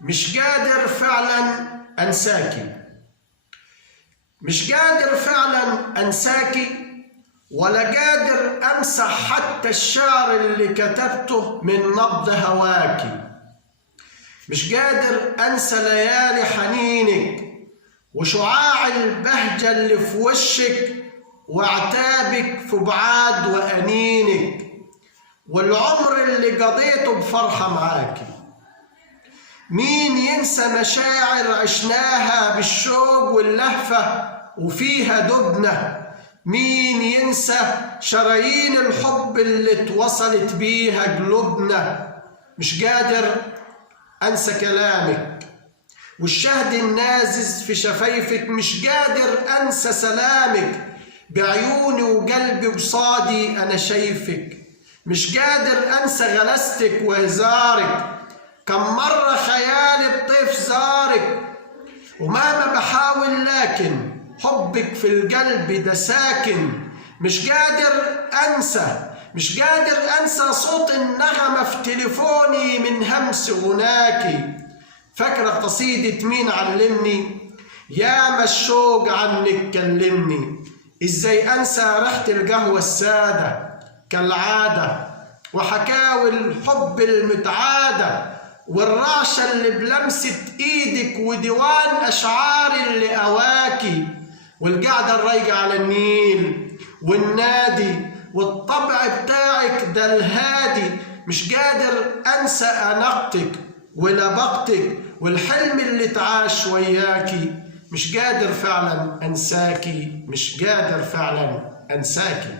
مش قادر فعلا أنساكي، مش قادر فعلا أنساكي، ولا قادر أمسح حتى الشعر اللي كتبته من نبض هواكي. مش قادر أنسى ليالي حنينك وشعاع البهجة اللي في وشك وعتابك في بعاد وأنينك والعمر اللي قضيته بفرحة معاكي. مين ينسى مشاعر عشناها بالشوق واللهفة وفيها دبنا؟ مين ينسى شرايين الحب اللي اتوصلت بيها قلوبنا؟ مش قادر أنسى كلامك والشهد النازز في شفايفك، مش قادر أنسى سلامك بعيوني وقلبي قصادي أنا شايفك، مش قادر أنسى غلاستك وهزارك، كم مرة خيالي بطيف زارك، ومهما بحاول لكن حبك في القلب ده ساكن. مش قادر أنسى صوت النغمة في تليفوني من همس غناكي. فاكرة قصيدة مين علمني؟ ياما الشوق عنك كلمني. ازاي أنسى ريحة القهوة السادة كالعادة وحكاوي الحب المتعادة والرعشة اللي بلمسة ايدك وديوان أشعار اللي أواكي والقعدة الرايقة على النيل والنادي والطبع بتاعك ده الهادي. مش قادر أنسى أناقتك ولبقتك والحلم اللي اتعاش وياكي. مش قادر فعلا أنساكي، مش قادر فعلا أنساكي.